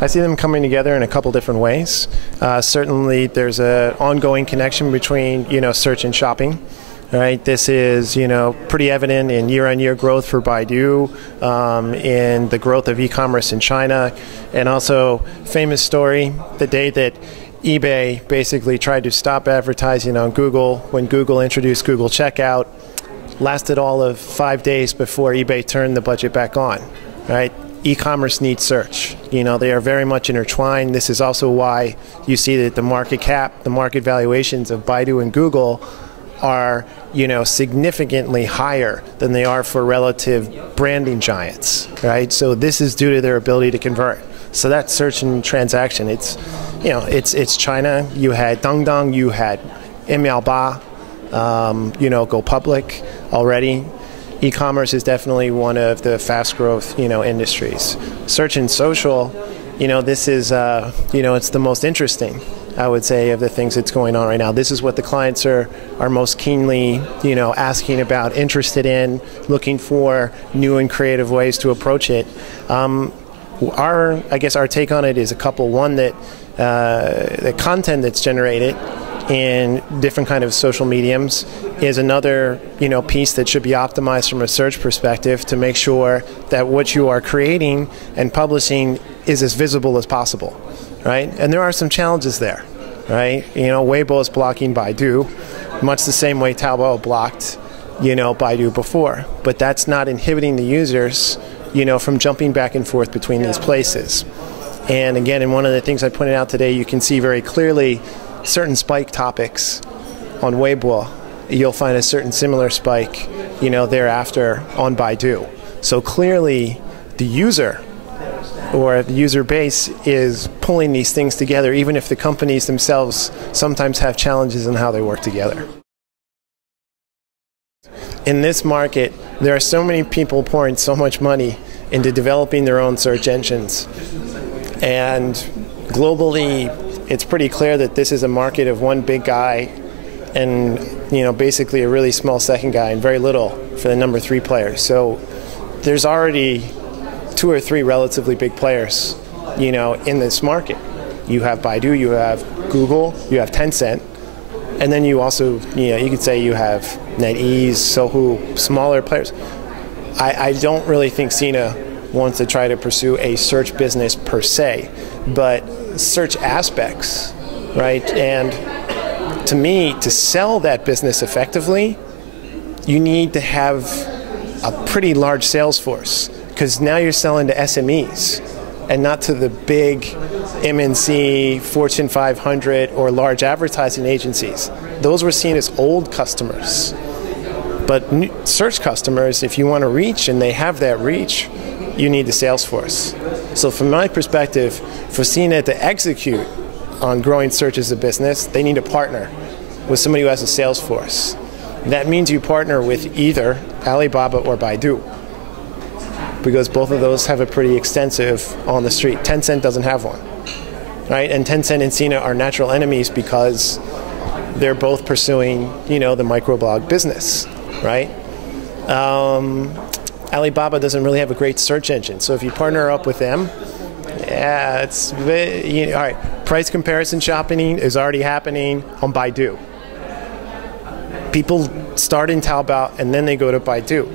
I see them coming together in a couple different ways. Certainly, there's an ongoing connection between search and shopping. Right, this is pretty evident in year-on-year growth for Baidu, in the growth of e-commerce in China, and also famous story the day that eBay basically tried to stop advertising on Google when Google introduced Google Checkout. Lasted all of 5 days before eBay turned the budget back on. Right. E-commerce needs search. They are very much intertwined. This is also why you see that the market cap, the market valuations of Baidu and Google are, significantly higher than they are for relative branding giants, right? So this is due to their ability to convert. So that's search and transaction. It's China. You had Dangdang, you had Ba, go public already. E-commerce is definitely one of the fast growth, industries. Search and social, this is, it's the most interesting, I would say, of the things that's going on right now. This is what the clients are most keenly, asking about, interested in, looking for new and creative ways to approach it. Our take on it is a couple. One, that the content that's generated in different kind of social mediums is another, piece that should be optimized from a search perspective to make sure that what you are creating and publishing is as visible as possible, right? And there are some challenges there, right? Weibo is blocking Baidu, much the same way Taobao blocked, Baidu before. But that's not inhibiting the users, from jumping back and forth between these places. And again, in one of the things I pointed out today, you can see very clearly certain spike topics on Weibo. You'll find a certain similar spike, thereafter on Baidu. So clearly, the user or the user base is pulling these things together, even if the companies themselves sometimes have challenges in how they work together. In this market, there are so many people pouring so much money into developing their own search engines. And globally, it's pretty clear that this is a market of one big guy and, basically a really small second guy and very little for the number 3 players. So there's already 2 or 3 relatively big players, in this market. You have Baidu, you have Google, you have Tencent, and then you also, you could say you have NetEase, Sohu, smaller players. I don't really think Sina wants to try to pursue a search business per se, but search aspects, right? And to me, to sell that business effectively, you need to have a pretty large sales force, because now you're selling to SMEs and not to the big MNC, Fortune 500, or large advertising agencies. Those were seen as old customers. But search customers, if you want to reach, and they have that reach, you need the sales force. So from my perspective, for Sina to execute on growing search as a business, they need to partner with somebody who has a sales force. That means you partner with either Alibaba or Baidu, because both of those have a pretty extensive on the street. Tencent doesn't have one, right? And Tencent and Sina are natural enemies because they're both pursuing, the microblog business, right? Alibaba doesn't really have a great search engine, so if you partner up with them, it's all right. Price comparison shopping is already happening on Baidu. People start in Taobao and then they go to Baidu.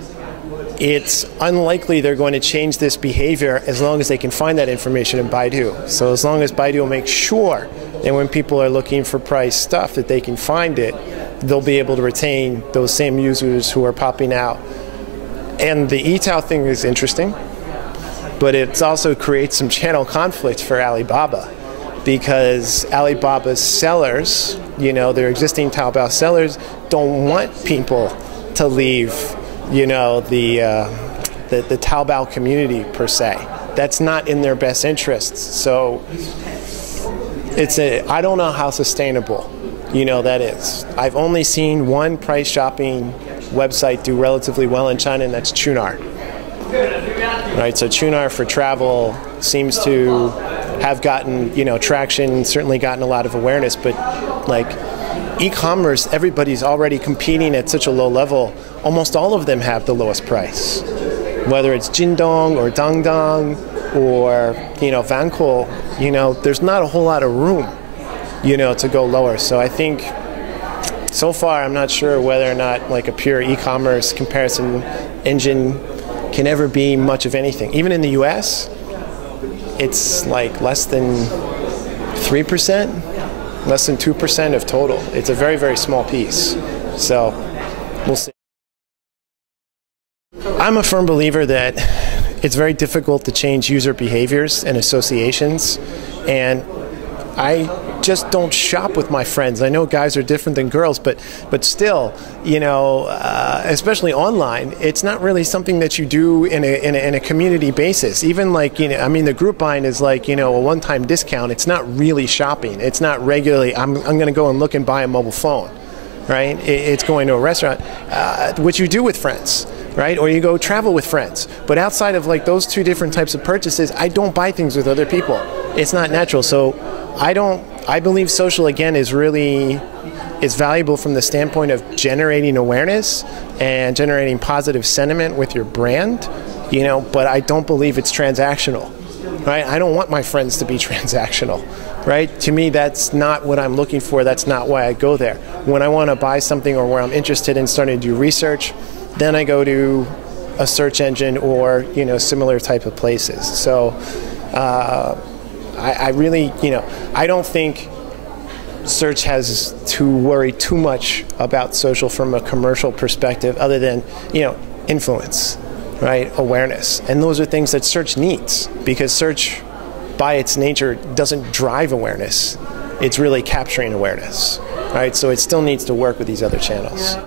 It's unlikely they're going to change this behavior as long as they can find that information in Baidu. So as long as Baidu will make sure that when people are looking for price stuff that they can find it, they'll be able to retain those same users who are popping out. And the eTao thing is interesting, but it also creates some channel conflict for Alibaba, because Alibaba's sellers, their existing Taobao sellers, don't want people to leave, the Taobao community per se. That's not in their best interests. So I don't know how sustainable, that is. I've only seen one price shopping website do relatively well in China, and that's Qunar. Right, so Qunar for travel seems to have gotten, traction, certainly gotten a lot of awareness, but like e-commerce, everybody's already competing at such a low level. Almost all of them have the lowest price, whether it's Jingdong or Dangdang or, Vancool, there's not a whole lot of room, to go lower. So I think so far I'm not sure whether or not like a pure e-commerce comparison engine can ever be much of anything. Even in the US, it's like less than 3%, less than 2% of total. It's a very, very small piece. So we'll see. I'm a firm believer that it's very difficult to change user behaviors and associations, and I just don't shop with my friends. I know guys are different than girls, but still, especially online, it's not really something that you do in a community basis. Even like, the group buying is like, a one-time discount. It's not really shopping. It's not regularly, I'm going to go and look and buy a mobile phone, right? It's going to a restaurant, which you do with friends, right? Or you go travel with friends. But outside of like those two different types of purchases, I don't buy things with other people. It's not natural. So I believe social, again, is valuable from the standpoint of generating awareness and generating positive sentiment with your brand, but I don't believe it's transactional, right? I don't want my friends to be transactional, right? To me, that's not what I'm looking for. That's not why I go there. When I want to buy something or where I'm interested in starting to do research, then I go to a search engine or, similar type of places. So I really, I don't think search has to worry too much about social from a commercial perspective other than, influence, right? Awareness. And those are things that search needs, because search by its nature doesn't drive awareness. It's really capturing awareness, right? So it still needs to work with these other channels.